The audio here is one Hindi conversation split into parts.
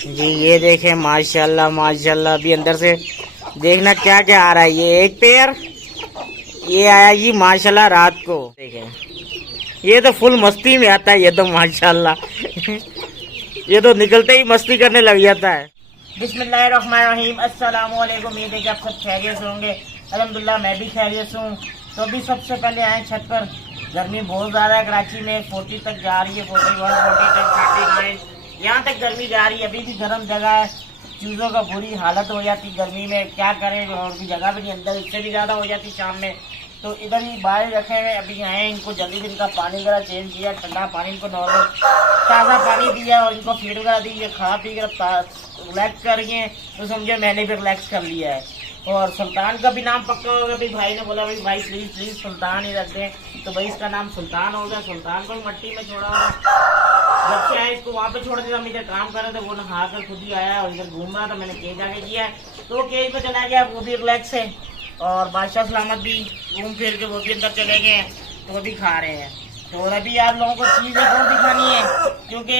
जी ये देखें माशाल्लाह माशाल्लाह। अभी अंदर से देखना क्या क्या आ रहा है। ये एक पेयर ये आया जी माशाल्लाह रात को। देखें ये तो फुल मस्ती में आता है। ये तो माशाल्लाह ये तो निकलते ही मस्ती करने लग जाता है। बिस्मिल्लाहिर्रहमानिर्रहीम, अस्सलाम वालेकुम। उम्मीद है कि आप सब खैरियत से होंगे। अल्हम्दुलिल्लाह मैं भी खैरियत से हूँ। तो अभी सबसे पहले आए छत पर। गर्मी बहुत ज़्यादा है कराची में, 40 तक जा रही है, 41, 42, 39 यहाँ तक गर्मी जा रही है। अभी भी गर्म जगह है, चूज़ों का बुरी हालत हो जाती गर्मी में, क्या करें, और भी जगह भी नहीं, अंदर इससे भी ज़्यादा हो जाती शाम में। तो इधर ही बाहर रखे हुए अभी आए, इनको जल्दी इनका पानी वगैरह चेंज किया, ठंडा पानी इनको नॉर्मल ताज़ा पानी दिया और इनको फीड वगैरह दी, खा पी कर रिलैक्स करिए। तो समझे मैंने भी रिलैक्स कर लिया है। और सुल्तान का भी नाम पक्का होगा। भाई भाई ने बोला भाई प्लीज़ प्लीज़ सुल्तान ही रख दें, तो भाई इसका नाम सुल्तान हो गया। सुल्तान को मट्टी में छोड़ा होगा, जब से आए इसको वहाँ पे छोड़ दिया। हम इधर काम कर रहे थे, वो नहा कर खुद ही आया और इधर घूम रहा था, मैंने केज आगे किया है तो केज पे चला गया, वो भी रिलैक्स है। और बादशाह सलामत भी घूम फिर के वो भी अंदर चले गए हैं, तो वो भी खा रहे हैं। तो अभी आप लोगों को चीज़ें क्यों दिखानी है, क्योंकि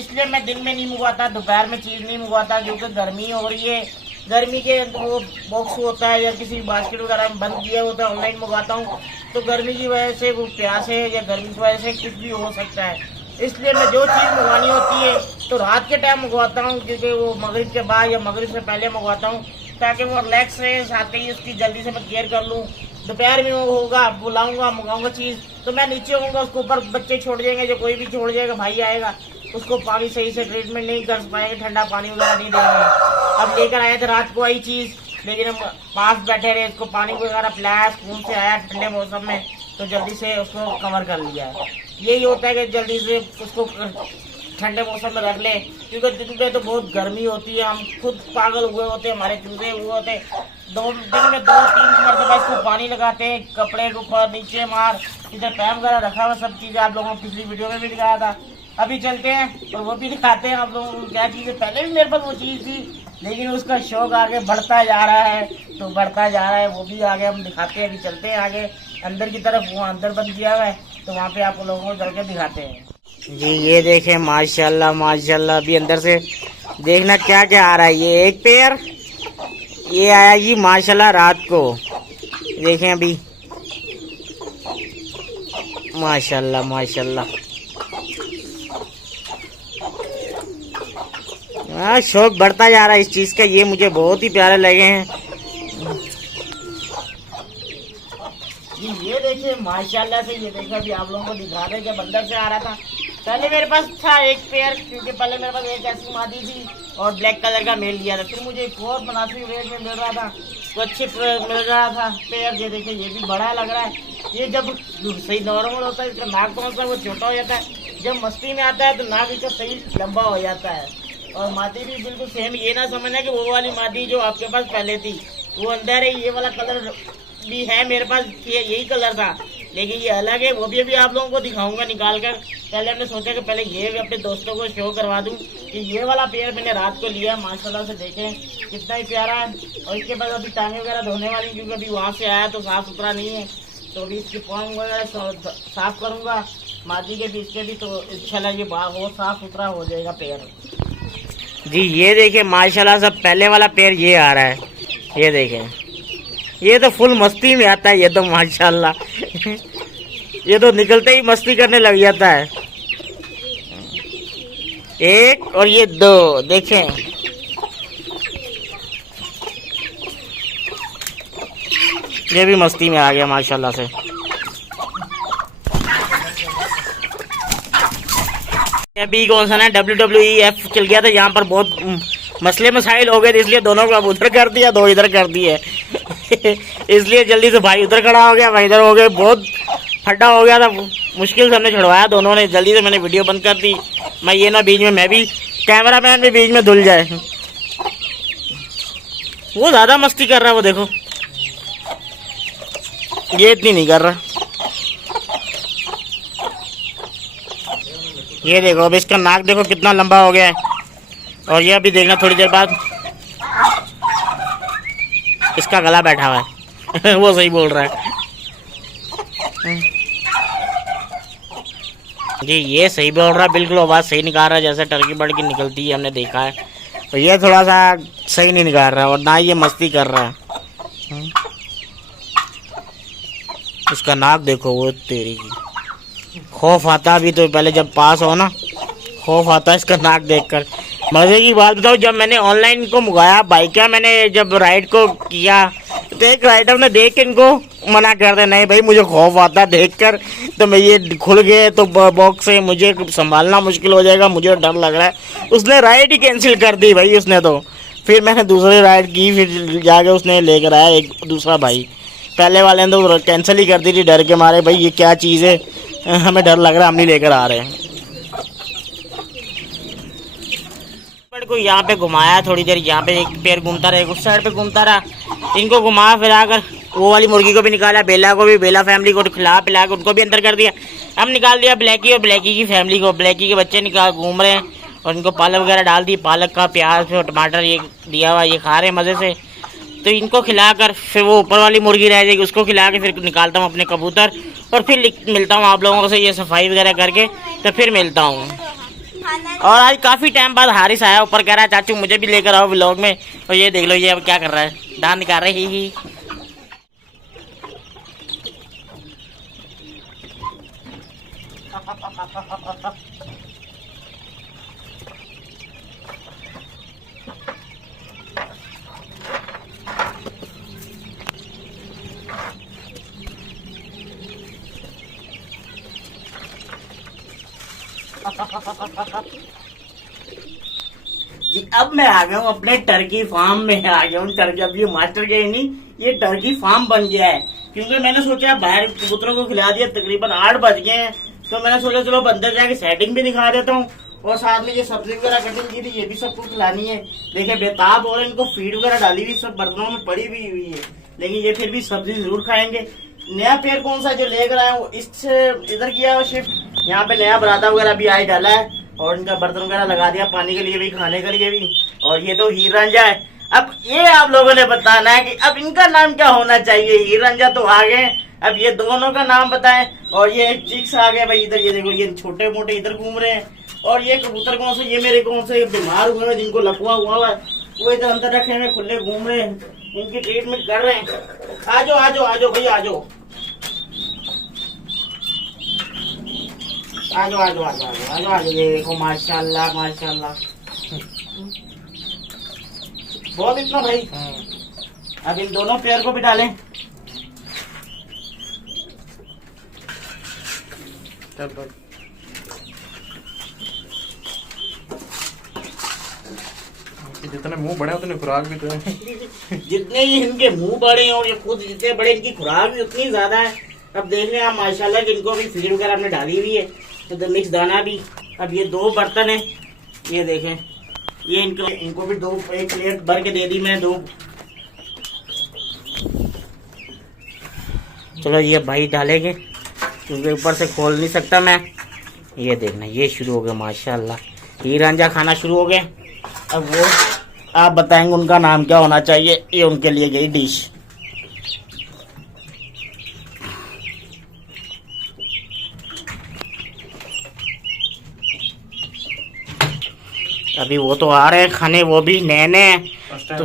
इसलिए मैं दिन में नहीं मंगवाता, दोपहर में चीज़ नहीं मंगवाता, क्योंकि गर्मी हो रही है। गर्मी के वो बॉक्स होता है या किसी बास्केट वगैरह में बंद किया होता है, ऑनलाइन मंगवाता हूँ तो गर्मी की वजह से वो प्यास है या गर्मी की वजह से कुछ भी हो सकता है। इसलिए मैं जो चीज़ मंगवानी होती है तो रात के टाइम मंगवाता हूँ, क्योंकि वो मगरिब के बाद या मगरिब से पहले मंगवाता हूँ, ताकि वो रिलैक्स रहे, साथ ही उसकी जल्दी से मैं केयर कर लूँ। दोपहर में वो होगा, बुलाऊंगा, मंगाऊंगा चीज़ तो मैं नीचे होऊंगा, उसके ऊपर बच्चे छोड़ जाएंगे, जो कोई भी छोड़ जाएगा, भाई आएगा, उसको पानी सही से ट्रीटमेंट नहीं कर पाएंगे, ठंडा पानी वगैरह नहीं देंगे। अब लेकर आए थे रात को आई चीज़, लेकिन हम पास बैठे रहे, इसको पानी वगैरह पिलाया, स्कूल से आया ठंडे मौसम में तो जल्दी से उसको कवर कर लिया है। यही होता है कि जल्दी से उसको ठंडे मौसम में रख ले, क्योंकि दिन में तो बहुत गर्मी होती है, हम खुद पागल हुए होते हैं, हमारे चूजे हुए होते हैं। दिन में 2-3 मरतबा इसको पानी लगाते हैं, कपड़े के ऊपर नीचे मार, इधर पैम वगैरह रखा हुआ, सब चीज़ें आप लोगों को पिछली वीडियो में भी दिखाया था। अभी चलते हैं और वो भी दिखाते हैं आप लोगों को क्या चीज़ है। पहले भी मेरे पास वो चीज़ थी, लेकिन उसका शौक आगे बढ़ता जा रहा है, तो बढ़ता जा रहा है, वो भी आगे हम दिखाते हैं। अभी चलते हैं आगे अंदर की तरफ, वो अंदर बंद किया हुआ है तो वहाँ पे आप लोगों को चल के दिखाते हैं। जी ये देखें माशाल्लाह माशाल्लाह। अभी अंदर से देखना क्या क्या आ रहा है। ये एक पेयर ये आया जी माशाल्लाह रात को। देखें अभी माशाल्लाह माशाल्लाह। हाँ शौक बढ़ता जा रहा है इस चीज़ का, ये मुझे बहुत ही प्यारे लगे हैं। ये देखिए माशाल्लाह से, ये देखिए अभी आप लोगों को दिखा रहे, जब अंदर से आ रहा था पहले मेरे पास था एक पेयर, क्योंकि पहले मेरे पास एक ऐसी मादी थी और ब्लैक कलर का मेल लिया था, फिर मुझे एक और मुनासिब रेट में मिल रहा था तो अच्छे मिल रहा था पेयर। ये देखिए ये भी बड़ा लग रहा है। ये जब सही नॉर्मल होता है, इसका नाक कौन सा वो छोटा हो जाता है, जब मस्ती में आता है तो नाक इसका सही लंबा हो जाता है। और मादी भी बिल्कुल सेम, ये ना समझना कि वो वाली मादी जो आपके पास पहले थी वो अंदर है, ये वाला कलर भी है मेरे पास, यही कलर था, लेकिन ये अलग है। वो भी अभी आप लोगों को दिखाऊंगा निकाल कर। पहले हमने सोचा कि पहले ये भी अपने दोस्तों को शो करवा दूं कि ये वाला पेयर मैंने रात को लिया, माशाल्लाह से देखें कितना ही प्यारा है। और इसके बाद अभी टांगे वगैरह धोने वाली, क्योंकि अभी वहाँ से आया तो साफ़ सुथरा नहीं है, तो अभी इसके पाँव वगैरह साफ़ करूँगा, मादी के भी इसके भी, तो इंशाल्लाह ये वो साफ़ सुथरा हो जाएगा पेयर। जी ये देखें माशाल्लाह सब पहले वाला पेयर ये आ रहा है। ये देखें ये तो फुल मस्ती में आता है। ये तो माशाल्लाह ये तो निकलते ही मस्ती करने लग जाता है। एक और ये दो देखें, ये भी मस्ती में आ गया माशाल्लाह से। अभी कौन सा ना WWEF चल गया था, यहाँ पर बहुत मसले मसाइल हो गए थे, इसलिए दोनों को अब उधर कर दिया, दो इधर कर दिए इसलिए जल्दी से भाई उधर खड़ा हो गया, भाई इधर हो गए, बहुत फटा हो गया था, मुश्किल से हमने छुड़वाया दोनों ने। जल्दी से मैंने वीडियो बंद कर दी, मैं ये ना बीच में मैं भी कैमरा मैन भी बीच में धुल जाए। वो ज़्यादा मस्ती कर रहा है, वो देखो ये इतनी नहीं कर रहा। ये देखो अब इसका नाक देखो कितना लंबा हो गया है, और ये अभी देखना थोड़ी देर बाद इसका गला बैठा हुआ है वो सही बोल रहा है जी, ये सही बोल रहा है, बिल्कुल आवाज़ सही निकाल रहा है जैसे टर्की बर्ड की निकलती है, हमने देखा है। तो ये थोड़ा सा सही नहीं निकाल रहा और ना ये मस्ती कर रहा है। इसका नाक देखो, वो तेरी की खौफ आता अभी तो, पहले जब पास हो ना खौफ आता है इसका नाक देखकर। मजे की बात बताओ, जब मैंने ऑनलाइन इनको मंगाया बाइक का, मैंने जब राइड को किया तो एक राइडर ने देख के इनको मना कर दिया, नहीं भाई मुझे खौफ आता है देखकर, तो मैं ये खुल गए तो बॉक्स से मुझे संभालना मुश्किल हो जाएगा, मुझे डर लग रहा है। उसने राइड ही कैंसिल कर दी भाई उसने तो। फिर मैंने दूसरी राइड की, फिर जाके उसने लेकर आया एक दूसरा भाई। पहले वाले ने तो कैंसिल ही कर दी थी डर के मारे, भाई ये क्या चीज़ है, हमें डर लग रहा है, हम नहीं लेकर आ रहे हैं। को यहाँ पे घुमाया थोड़ी देर, यहाँ पे एक पैर घूमता रहा, उस साइड पे घूमता रहा, इनको घुमा फिरा कर वो वाली मुर्गी को भी निकाला, बेला को भी, बेला फैमिली को खिला पिला के उनको भी अंदर कर दिया। अब निकाल दिया ब्लैकी और ब्लैकी की फैमिली को, ब्लैकी के बच्चे निकाल घूम रहे हैं और इनको पालक वगैरह डाल दी, पालक का प्याज और टमाटर ये दिया हुआ, ये खा रहे हैं मज़े से। तो इनको खिलाकर फिर वो ऊपर वाली मुर्गी रह जाएगी, उसको खिला के फिर निकालता हूँ अपने कबूतर और फिर मिलता हूँ आप लोगों से, ये सफाई वगैरह करके तो फिर मिलता हूँ। और आज काफ़ी टाइम बाद हारिस आया ऊपर, कह रहा है चाचू मुझे भी लेकर आओ व्लॉग में। और ये देख लो ये अब क्या कर रहा है, दांत निकाल रहे ही। जी अब मैं आ गया हूँ अपने टर्की फार्म में, आ गया हूँ टर्की। अब ये मास्टर के नहीं, ये टर्की फार्म बन गया है, क्योंकि मैंने सोचा बाहर कबूतरों को खिला दिया, तकरीबन 8 बज गए हैं, तो मैंने सोचा चलो अंदर जाके सेटिंग भी दिखा देता हूँ और साथ में ये सब्जी वगैरह कटिंग की थी ये भी सबको खिलानी है। देखिए बेताब और इनको फीड वगैरह डाली हुई सब बर्तनों में पड़ी भी हुई है, लेकिन ये फिर भी सब्जी जरूर खाएंगे। नया पेड़ कौन सा जो लेकर आया हूँ इससे इधर किया है शिफ्ट, यहाँ पे नया बरादा वगैरह भी आज डाला है और इनका बर्तन वगैरह लगा दिया, पानी के लिए भी खाने के लिए भी। और ये तो हीर रांझा है। अब ये आप लोगों ने बताना है कि अब इनका नाम क्या होना चाहिए। हीर रांझा तो आ गए, अब ये दोनों का नाम बताएं। और ये एक चिक्स आ गए भाई इधर, ये देखो ये छोटे मोटे इधर घूम रहे हैं। और ये कबूतर कौन से, ये मेरे कौन से बीमार हुए हैं जिनको लकवा हुआ है, वो इधर अंदर रखे हुए खुले घूम रहे हैं, इनकी ट्रीटमेंट कर रहे हैं। आजो आजो आजो भैया आजो आजो आजो आजो आजो आजो। ये देखो माशाल्लाह माशाल्लाह, बहुत इतना भाई। अब इन दोनों पेयर को भी डालें। जितने मुंह बड़े उतने खुराक भी तो है। जितने ही इनके मुंह बड़े हैं और ये खुद जितने बड़े, इनकी खुराक भी उतनी ज्यादा है। अब देख रहे हैं आप माशाल्लाह कि इनको भी फीड वगैरह हमने डाली हुई है, तो मिक्स दाना भी। अब ये 2 बर्तन है, ये देखें, ये इनको भी 2 एक प्लेट भर के दे दी मैं 2। चलो ये भाई डालेंगे क्योंकि ऊपर से खोल नहीं सकता मैं। ये देखना ये शुरू हो गया माशाल्लाह, हीर रांझा खाना शुरू हो गए। अब वो आप बताएंगे उनका नाम क्या होना चाहिए, ये उनके लिए गई डिश। अभी वो तो आ रहे हैं खाने, वो भी नए नए, तो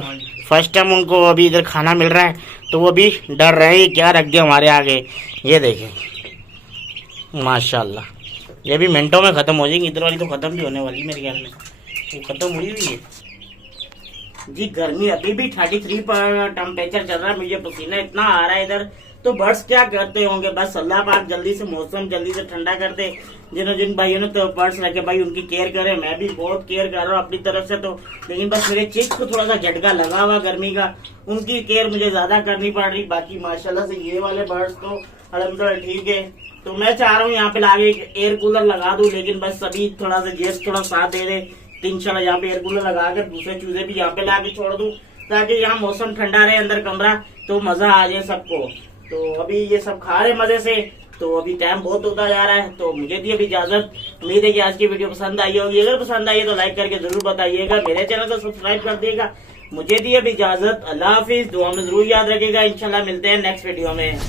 फर्स्ट टाइम उनको अभी इधर खाना मिल रहा है, तो वो भी डर रहे हैं क्या रख दिया हमारे आगे। ये देखें माशाल्लाह, ये भी मिनटों में ख़त्म हो जाएगी। इधर वाली तो ख़त्म भी होने वाली मेरे ख्याल में, वो ख़त्म हुई हुई है जी। गर्मी अभी भी 33 पर टेम्परेचर चल रहा है, मुझे पसीना इतना आ रहा है इधर। तो बर्ड्स क्या करते होंगे, बस अल्लाह पाक जल्दी से मौसम जल्दी से ठंडा कर दे। जिन भाइयों ने तो बर्ड्स रखे भाई उनकी केयर करें, मैं भी बहुत केयर कर रहा हूँ अपनी तरफ से। तो लेकिन बस मेरे चिक्स को थोड़ा सा झटका लगा हुआ गर्मी का, उनकी केयर मुझे ज्यादा करनी पड़ रही। बाकी माशाल्लाह से ये वाले बर्ड्स तो अल्हम्दुलिल्लाह ठीक है। तो मैं चाह रहा हूँ यहाँ पे लाके एक एयर कूलर लगा दूं, लेकिन बस अभी थोड़ा सा गैस थोड़ा साथ दे दे, तो इंशाल्लाह यहाँ पे एयर कूलर लगा कर दूसरे चूजे भी यहाँ पे लाके छोड़ दूं, ताकि यहाँ मौसम ठंडा रहे अंदर कमरा, तो मजा आ जाए सबको। तो अभी ये सब खा रहे मजे से, तो अभी टाइम बहुत होता जा रहा है, तो मुझे दी अभी इजाजत। उम्मीद है कि आज की वीडियो पसंद आई होगी, अगर पसंद आई है तो लाइक करके जरूर बताइएगा, मेरे चैनल को सब्सक्राइब कर दिएगा। मुझे दी अभी इजाजत, अल्लाह हाफिज, दुआ में जरूर याद रखेगा। इंशाल्लाह मिलते हैं नेक्स्ट वीडियो में।